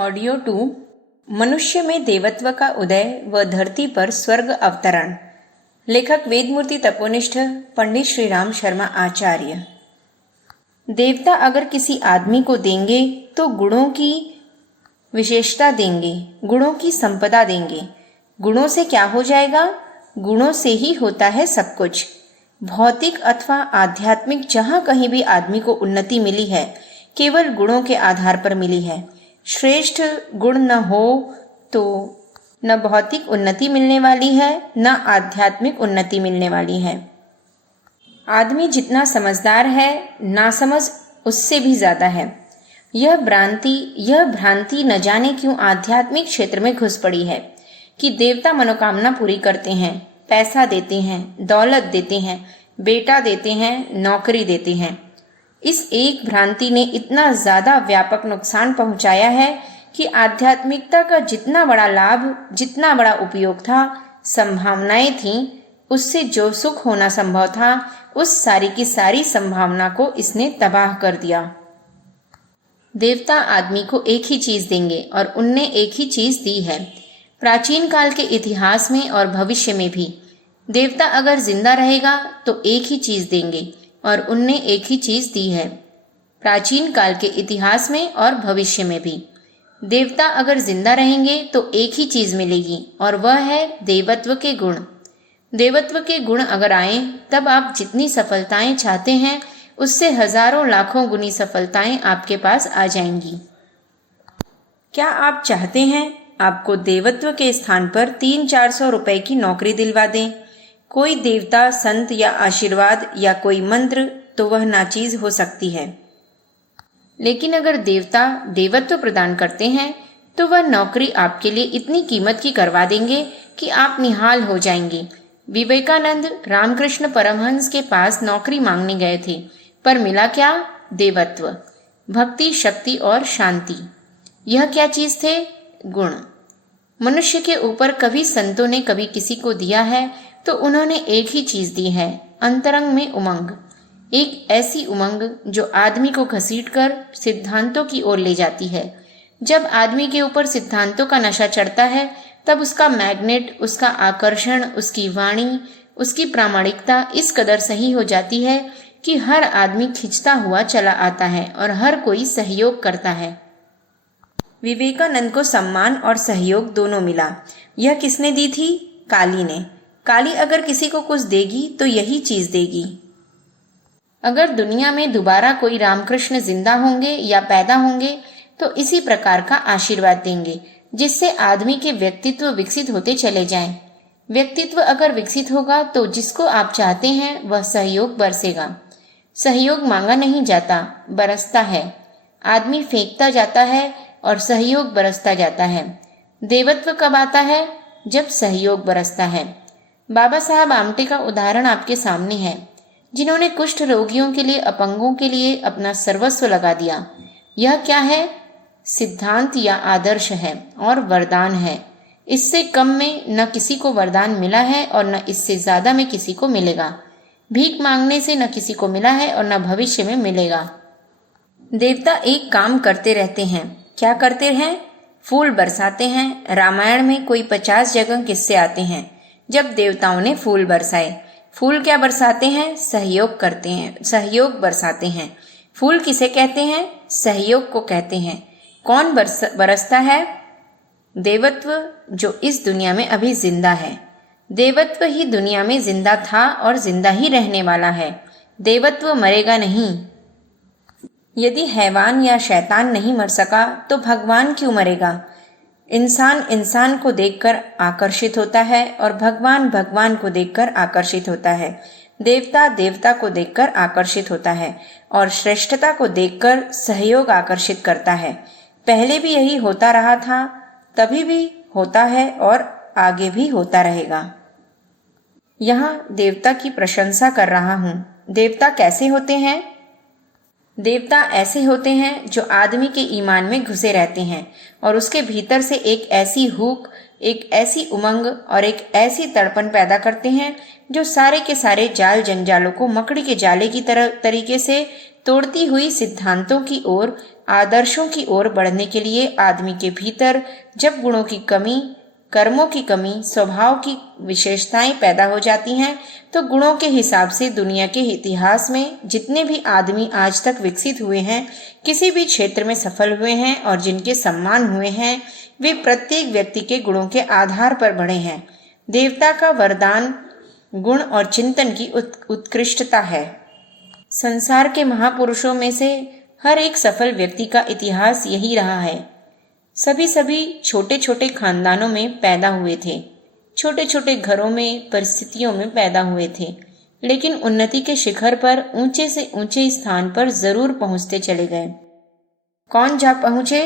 Audio 2 मनुष्य में देवत्व का उदय व धरती पर स्वर्ग अवतरण। लेखक वेदमूर्ति तपोनिष्ठ पंडित श्री राम शर्मा आचार्य। देवता अगर किसी आदमी को देंगे तो गुणों की विशेषता देंगे, गुणों की संपदा देंगे। गुणों से क्या हो जाएगा? गुणों से ही होता है सब कुछ। भौतिक अथवा आध्यात्मिक जहाँ कहीं भी आदमी को उन्नति मिली है, केवल गुणों के आधार पर मिली है। श्रेष्ठ गुण न हो तो न भौतिक उन्नति मिलने वाली है, न आध्यात्मिक उन्नति मिलने वाली है। आदमी जितना समझदार है, नासमझ उससे भी ज्यादा है। यह भ्रांति न जाने क्यों आध्यात्मिक क्षेत्र में घुस पड़ी है कि देवता मनोकामना पूरी करते हैं, पैसा देते हैं, दौलत देते हैं, बेटा देते हैं, नौकरी देते हैं। इस एक भ्रांति ने इतना ज्यादा व्यापक नुकसान पहुंचाया है कि आध्यात्मिकता का जितना बड़ा लाभ, जितना बड़ा उपयोग था, संभावनाएं थीं, उससे जो सुख होना संभव था, उस सारी की सारी संभावना को इसने तबाह कर दिया। देवता आदमी को एक ही चीज देंगे और उनने एक ही चीज दी है। प्राचीन काल के इतिहास में और भविष्य में भी देवता अगर जिंदा रहेगा तो एक ही चीज देंगे और उनने एक ही चीज दी है। प्राचीन काल के इतिहास में और भविष्य में भी देवता अगर जिंदा रहेंगे तो एक ही चीज मिलेगी और वह है देवत्व के गुण। देवत्व के गुण अगर आए तब आप जितनी सफलताएं चाहते हैं उससे हजारों लाखों गुनी सफलताएं आपके पास आ जाएंगी। क्या आप चाहते हैं आपको देवत्व के स्थान पर 300-400 रुपए की नौकरी दिलवा दें, कोई देवता, संत या आशीर्वाद या कोई मंत्र, तो वह नाचीज हो सकती है। लेकिन अगर देवता देवत्व प्रदान करते हैं तो वह नौकरी आपके लिए इतनी कीमत की करवा देंगे कि आप निहाल हो जाएंगे। विवेकानंद रामकृष्ण परमहंस के पास नौकरी मांगने गए थे, पर मिला क्या? देवत्व, भक्ति, शक्ति और शांति। यह क्या चीज थे? गुण। मनुष्य के ऊपर कभी संतों ने कभी किसी को दिया है तो उन्होंने एक ही चीज दी है, अंतरंग में उमंग। एक ऐसी उमंग जो आदमी को घसीटकर सिद्धांतों की ओर ले जाती है। जब आदमी के ऊपर सिद्धांतों का नशा चढ़ता है तब उसका मैग्नेट, उसका आकर्षण, उसकी वाणी, उसकी प्रामाणिकता इस कदर सही हो जाती है कि हर आदमी खिंचता हुआ चला आता है और हर कोई सहयोग करता है। विवेकानंद को सम्मान और सहयोग दोनों मिला। यह किसने दी थी? काली ने। काली अगर किसी को कुछ देगी तो यही चीज देगी। अगर दुनिया में दोबारा कोई रामकृष्ण जिंदा होंगे या पैदा होंगे तो इसी प्रकार का आशीर्वाद देंगे जिससे आदमी के व्यक्तित्व विकसित होते चले जाएं। व्यक्तित्व अगर विकसित होगा तो जिसको आप चाहते हैं वह सहयोग बरसेगा। सहयोग मांगा नहीं जाता, बरसता है। आदमी फेंकता जाता है और सहयोग बरसता जाता है। देवत्व कब आता है? जब सहयोग बरसता है। बाबा साहब आमटे का उदाहरण आपके सामने है, जिन्होंने कुष्ठ रोगियों के लिए, अपंगों के लिए अपना सर्वस्व लगा दिया। यह क्या है? सिद्धांत या आदर्श है और वरदान है। इससे कम में न किसी को वरदान मिला है और न इससे ज्यादा में किसी को मिलेगा। भीख मांगने से न किसी को मिला है और न भविष्य में मिलेगा। देवता एक काम करते रहते हैं। क्या करते हैं? फूल बरसाते हैं। रामायण में कोई 50 जगह किस्से आते हैं जब देवताओं ने फूल बरसाए। फूल क्या बरसाते हैं? सहयोग करते हैं, सहयोग बरसाते हैं। फूल किसे कहते हैं? सहयोग को कहते हैं। कौन बरसता है? देवत्व, जो इस दुनिया में अभी जिंदा है। देवत्व ही दुनिया में जिंदा था और जिंदा ही रहने वाला है। देवत्व मरेगा नहीं। यदि हैवान या शैतान नहीं मर सका तो भगवान क्यों मरेगा? इंसान इंसान को देखकर आकर्षित होता है और भगवान भगवान को देखकर आकर्षित होता है। देवता देवता को देखकर आकर्षित होता है और श्रेष्ठता को देखकर सहयोग आकर्षित करता है। पहले भी यही होता रहा था, तभी भी होता है और आगे भी होता रहेगा। यहाँ देवता की प्रशंसा कर रहा हूँ। देवता कैसे होते हैं? देवता ऐसे होते हैं जो आदमी के ईमान में घुसे रहते हैं और उसके भीतर से एक ऐसी हुक, एक ऐसी उमंग और एक ऐसी तड़पन पैदा करते हैं जो सारे के सारे जाल जंजालों को मकड़ी के जाले की तरह तरीके से तोड़ती हुई सिद्धांतों की ओर आदर्शों की ओर बढ़ने के लिए आदमी के भीतर जब गुणों की कमी, कर्मों की कमी, स्वभाव की विशेषताएं पैदा हो जाती हैं, तो गुणों के हिसाब से दुनिया के इतिहास में जितने भी आदमी आज तक विकसित हुए हैं, किसी भी क्षेत्र में सफल हुए हैं और जिनके सम्मान हुए हैं, वे प्रत्येक व्यक्ति के गुणों के आधार पर बढ़े हैं। देवता का वरदान गुण और चिंतन की उत्कृष्टता है। संसार के महापुरुषों में से हर एक सफल व्यक्ति का इतिहास यही रहा है। सभी छोटे छोटे खानदानों में पैदा हुए थे, छोटे छोटे घरों में, परिस्थितियों में पैदा हुए थे, लेकिन उन्नति के शिखर पर ऊंचे से ऊंचे स्थान पर जरूर पहुंचते चले गए। कौन जा पहुंचे?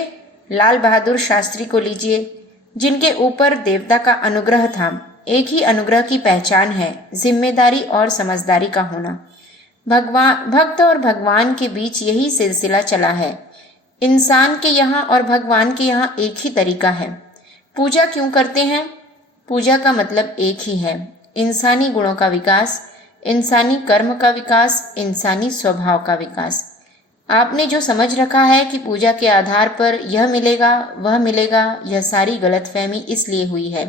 लाल बहादुर शास्त्री को लीजिए, जिनके ऊपर देवता का अनुग्रह था। एक ही अनुग्रह की पहचान है जिम्मेदारी और समझदारी का होना। भक्त और भगवान के बीच यही सिलसिला चला है। इंसान के यहाँ और भगवान के यहाँ एक ही तरीका है। पूजा क्यों करते हैं? पूजा का मतलब एक ही है, इंसानी गुणों का विकास, इंसानी कर्म का विकास, इंसानी स्वभाव का विकास। आपने जो समझ रखा है कि पूजा के आधार पर यह मिलेगा वह मिलेगा, यह सारी गलतफहमी इसलिए हुई है।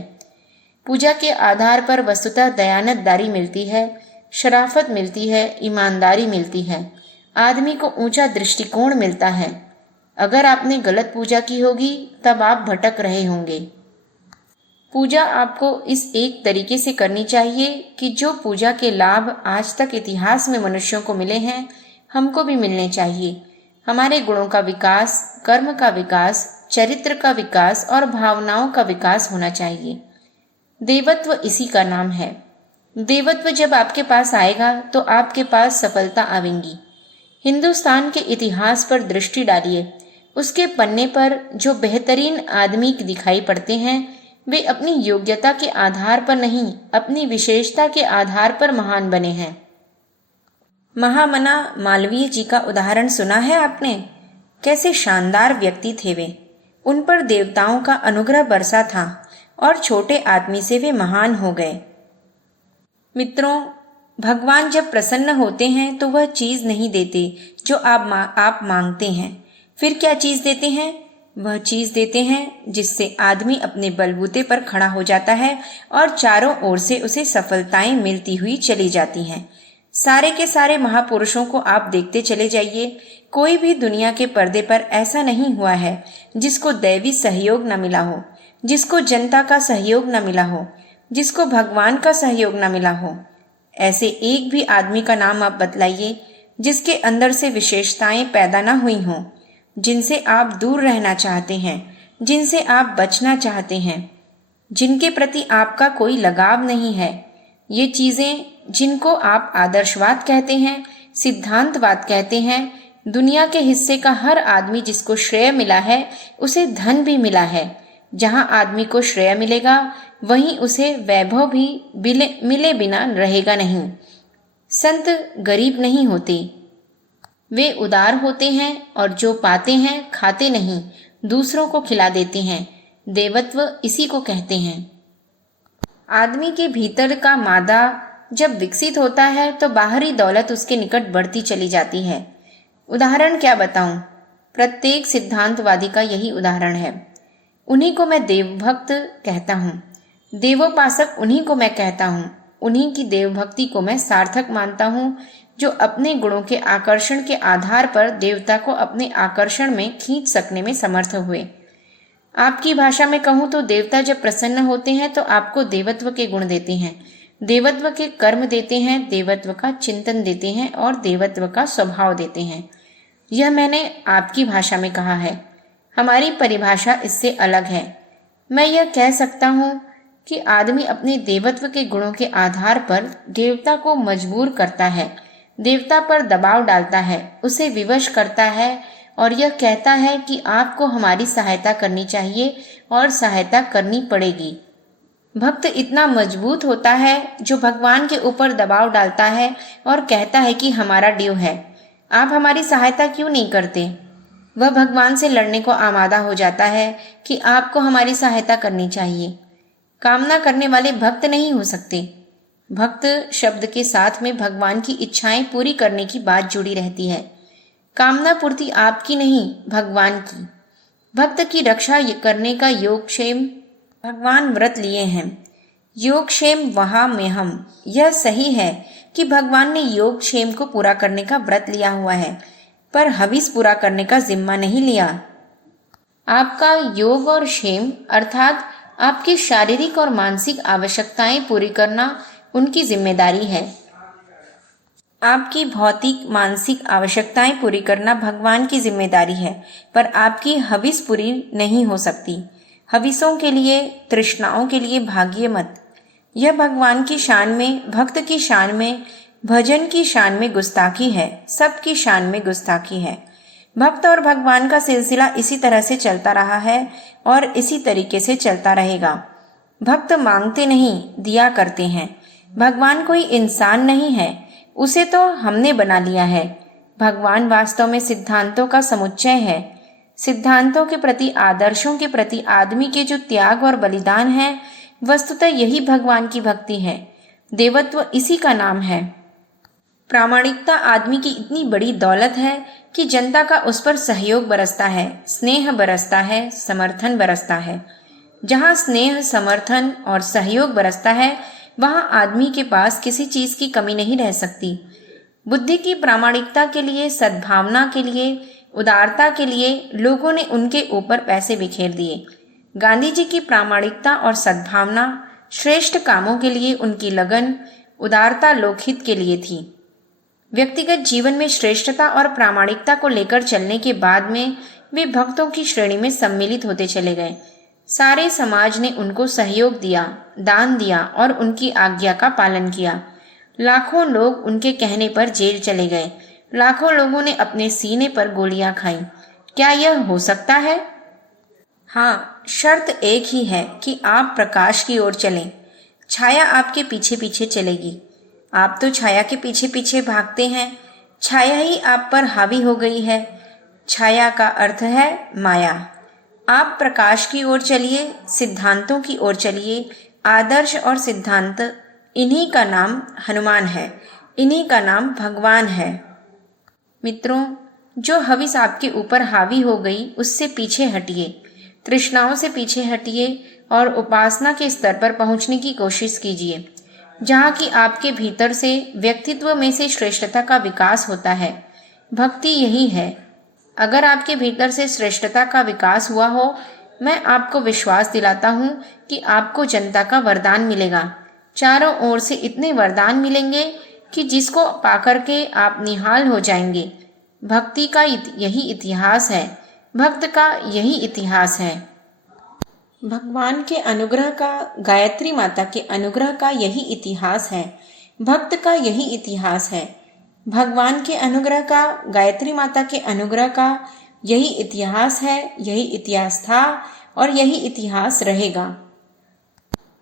पूजा के आधार पर वस्तुतः दयानतदारी मिलती है, शराफत मिलती है, ईमानदारी मिलती है, आदमी को ऊंचा दृष्टिकोण मिलता है। अगर आपने गलत पूजा की होगी तब आप भटक रहे होंगे। पूजा आपको इस एक तरीके से करनी चाहिए कि जो पूजा के लाभ आज तक इतिहास में मनुष्यों को मिले हैं, हमको भी मिलने चाहिए। हमारे गुणों का विकास, कर्म का विकास, चरित्र का विकास और भावनाओं का विकास होना चाहिए। देवत्व इसी का नाम है। देवत्व जब आपके पास आएगा तो आपके पास सफलता आवेगी। हिंदुस्तान के इतिहास पर दृष्टि डालिए। उसके पन्ने पर जो बेहतरीन आदमी दिखाई पड़ते हैं, वे अपनी योग्यता के आधार पर नहीं, अपनी विशेषता के आधार पर महान बने हैं। महामना मालवीय जी का उदाहरण सुना है आपने? कैसे शानदार व्यक्ति थे वे। उन पर देवताओं का अनुग्रह बरसा था और छोटे आदमी से वे महान हो गए। मित्रों, भगवान जब प्रसन्न होते हैं तो वह चीज नहीं देते जो आप मांगते हैं। फिर क्या चीज देते हैं? वह चीज देते हैं जिससे आदमी अपने बलबूते पर खड़ा हो जाता है और चारों ओर से उसे सफलताएं मिलती हुई चली जाती हैं। सारे के सारे महापुरुषों को आप देखते चले जाइए। कोई भी दुनिया के पर्दे पर ऐसा नहीं हुआ है जिसको दैवी सहयोग न मिला हो, जिसको जनता का सहयोग न मिला हो, जिसको भगवान का सहयोग न मिला हो। ऐसे एक भी आदमी का नाम आप बतलाइए जिसके अंदर से विशेषताएं पैदा न हुई हों, जिनसे आप दूर रहना चाहते हैं, जिनसे आप बचना चाहते हैं, जिनके प्रति आपका कोई लगाव नहीं है। ये चीजें जिनको आप आदर्शवाद कहते हैं, सिद्धांतवाद कहते हैं, दुनिया के हिस्से का हर आदमी जिसको श्रेय मिला है उसे धन भी मिला है। जहां आदमी को श्रेय मिलेगा वहीं उसे वैभव भी मिले बिना रहेगा नहीं। संत गरीब नहीं होते, वे उदार होते हैं और जो पाते हैं खाते नहीं, दूसरों को खिला देते हैं। देवत्व इसी को कहते हैं। आदमी के भीतर का मादा जब विकसित होता है तो बाहरी दौलत उसके निकट बढ़ती चली जाती है। उदाहरण क्या बताऊं? प्रत्येक सिद्धांतवादी का यही उदाहरण है। उन्हीं को मैं देवभक्त कहता हूँ, देवोपासक उन्हीं को मैं कहता हूँ। उन्हीं की देवभक्ति को मैं सार्थक मानता हूँ जो अपने गुणों के आकर्षण के आधार पर देवता को अपने आकर्षण में खींच सकने में समर्थ हुए। आपकी भाषा में कहूँ तो देवता जब प्रसन्न होते हैं तो आपको देवत्व के गुण देते हैं, देवत्व के कर्म देते हैं, देवत्व का चिंतन देते हैं और देवत्व का स्वभाव देते हैं। यह मैंने आपकी भाषा में कहा है। हमारी परिभाषा इससे अलग है। मैं यह कह सकता हूँ कि आदमी अपने देवत्व के गुणों के आधार पर देवता को मजबूर करता है, देवता पर दबाव डालता है, उसे विवश करता है और यह कहता है कि आपको हमारी सहायता करनी चाहिए और सहायता करनी पड़ेगी। भक्त इतना मजबूत होता है जो भगवान के ऊपर दबाव डालता है और कहता है कि हमारा ड्यू है, आप हमारी सहायता क्यों नहीं करते। वह भगवान से लड़ने को आमादा हो जाता है कि आपको हमारी सहायता करनी चाहिए। कामना करने वाले भक्त नहीं हो सकते। भक्त शब्द के साथ में भगवान की इच्छाएं पूरी करने की बात जुड़ी रहती है। कामना पूर्ति आपकी नहीं, भगवान की। भक्त की रक्षा करने का योगक्षेम भगवान व्रत लिए हैं। योगक्षेम वहा में हम, यह सही है कि भगवान ने योगक्षेम को पूरा करने का व्रत लिया हुआ है, पर हविस पूरा करने का जिम्मा नहीं लिया। आपका योग और क्षेम अर्थात आपकी शारीरिक और मानसिक आवश्यकताएं पूरी करना उनकी जिम्मेदारी है। आपकी भौतिक मानसिक आवश्यकताएं पूरी करना भगवान की जिम्मेदारी है, पर आपकी हविस पूरी नहीं हो सकती। हविसों के लिए, तृष्णाओं के लिए भागिए मत। यह भगवान की शान में, भक्त की शान में, भजन की शान में गुस्ताखी है, सबकी शान में गुस्ताखी है। भक्त और भगवान का सिलसिला इसी तरह से चलता रहा है और इसी तरीके से चलता रहेगा। भक्त मांगते नहीं, दिया करते हैं। भगवान कोई इंसान नहीं है, उसे तो हमने बना लिया है। भगवान वास्तव में सिद्धांतों का समुच्चय है। सिद्धांतों के प्रति, आदर्शों के प्रति आदमी के जो त्याग और बलिदान है, वस्तुतः यही भगवान की भक्ति है। देवत्व इसी का नाम है। प्रामाणिकता आदमी की इतनी बड़ी दौलत है कि जनता का उस पर सहयोग बरसता है, स्नेह बरसता है, समर्थन बरसता है। जहाँ स्नेह, समर्थन और सहयोग बरसता है, वहाँ आदमी के पास किसी चीज की कमी नहीं रह सकती। बुद्धि की प्रामाणिकता के लिए, सद्भावना के लिए, उदारता के लिए लोगों ने उनके ऊपर पैसे बिखेर दिए। गांधी जी की प्रामाणिकता और सद्भावना श्रेष्ठ कामों के लिए उनकी लगन, उदारता लोकहित के लिए थी। व्यक्तिगत जीवन में श्रेष्ठता और प्रामाणिकता को लेकर चलने के बाद में वे भक्तों की श्रेणी में सम्मिलित होते चले गए। सारे समाज ने उनको सहयोग दिया, दान दिया और उनकी आज्ञा का पालन किया। लाखों लोग उनके कहने पर जेल चले गए। लाखों लोगों ने अपने सीने पर गोलियां खाई। क्या यह हो सकता है? हाँ, शर्त एक ही है कि आप प्रकाश की ओर चलें। छाया आपके पीछे पीछे चलेगी। आप तो छाया के पीछे पीछे भागते हैं, छाया ही आप पर हावी हो गई है। छाया का अर्थ है माया। आप प्रकाश की ओर चलिए, सिद्धांतों की ओर चलिए। आदर्श और सिद्धांत, इन्हीं का नाम हनुमान है, इन्हीं का नाम भगवान है। मित्रों, जो हविस आपके ऊपर हावी हो गई, उससे पीछे हटिए, तृष्णाओं से पीछे हटिए और उपासना के स्तर पर पहुंचने की कोशिश कीजिए, जहाँ की आपके भीतर से, व्यक्तित्व में से श्रेष्ठता का विकास होता है। भक्ति यही है। अगर आपके भीतर से श्रेष्ठता का विकास हुआ हो, मैं आपको विश्वास दिलाता हूँ कि आपको जनता का वरदान मिलेगा। चारों ओर से इतने वरदान मिलेंगे कि जिसको पाकर के आप निहाल हो जाएंगे। भक्ति का यही इतिहास है, भक्त का यही इतिहास है। भगवान के अनुग्रह का, गायत्री माता के अनुग्रह का यही इतिहास है। भक्त का यही इतिहास है। भगवान के अनुग्रह का, गायत्री माता के अनुग्रह का यही इतिहास है, यही इतिहास था और यही इतिहास रहेगा।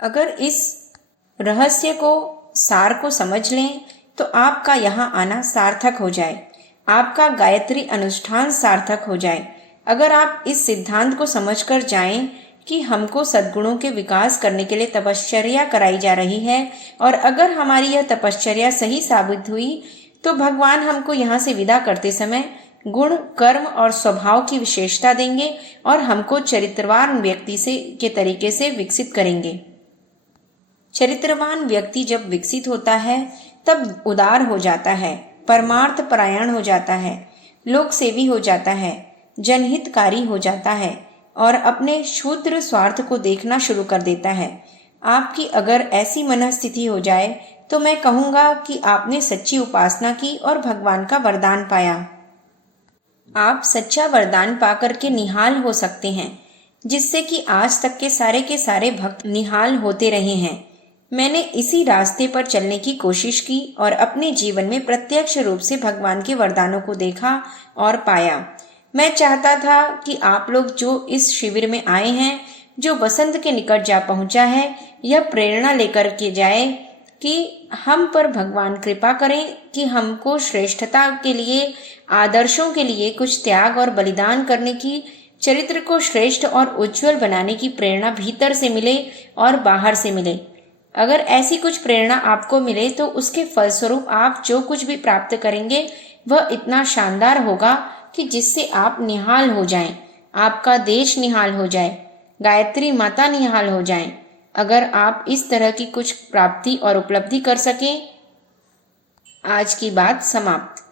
अगर इस रहस्य को, सार को समझ लें तो आपका यहाँ आना सार्थक हो जाए, आपका गायत्री अनुष्ठान सार्थक हो जाए। अगर आप इस सिद्धांत को समझकर जाएं कि हमको सद्गुणों के विकास करने के लिए तपश्चर्या कराई जा रही है और अगर हमारी यह तपश्चर्या सही साबित हुई तो भगवान हमको यहाँ से विदा करते समय गुण, कर्म और स्वभाव की विशेषता देंगे और हमको चरित्रवान व्यक्ति से के तरीके से विकसित करेंगे। चरित्रवान व्यक्ति जब विकसित होता है तब उदार हो जाता है, परमार्थ परायण हो जाता है, लोक सेवी हो जाता है, जनहितकारी हो जाता है और अपने शूद्र स्वार्थ को देखना शुरू कर देता है। आपकी अगर ऐसी मनस्थिति हो जाए तो मैं कहूँगा कि आपने सच्ची उपासना की और भगवान का वरदान पाया। आप सच्चा वरदान पाकर के निहाल हो सकते हैं, जिससे कि आज तक के सारे भक्त निहाल होते रहे हैं। मैंने इसी रास्ते पर चलने की कोशिश की और अपने जीवन में प्रत्यक्ष रूप से भगवान के वरदानों को देखा और पाया। मैं चाहता था कि आप लोग जो इस शिविर में आए हैं, जो वसंत के निकट जा पहुंचा है, यह प्रेरणा लेकर के जाए कि हम पर भगवान कृपा करें कि हमको श्रेष्ठता के लिए, आदर्शों के लिए कुछ त्याग और बलिदान करने की, चरित्र को श्रेष्ठ और उज्जवल बनाने की प्रेरणा भीतर से मिले और बाहर से मिले। अगर ऐसी कुछ प्रेरणा आपको मिले तो उसके फलस्वरूप आप जो कुछ भी प्राप्त करेंगे वह इतना शानदार होगा कि जिससे आप निहाल हो जाएं, आपका देश निहाल हो जाए, गायत्री माता निहाल हो जाएं। अगर आप इस तरह की कुछ प्राप्ति और उपलब्धि कर सकें। आज की बात समाप्त।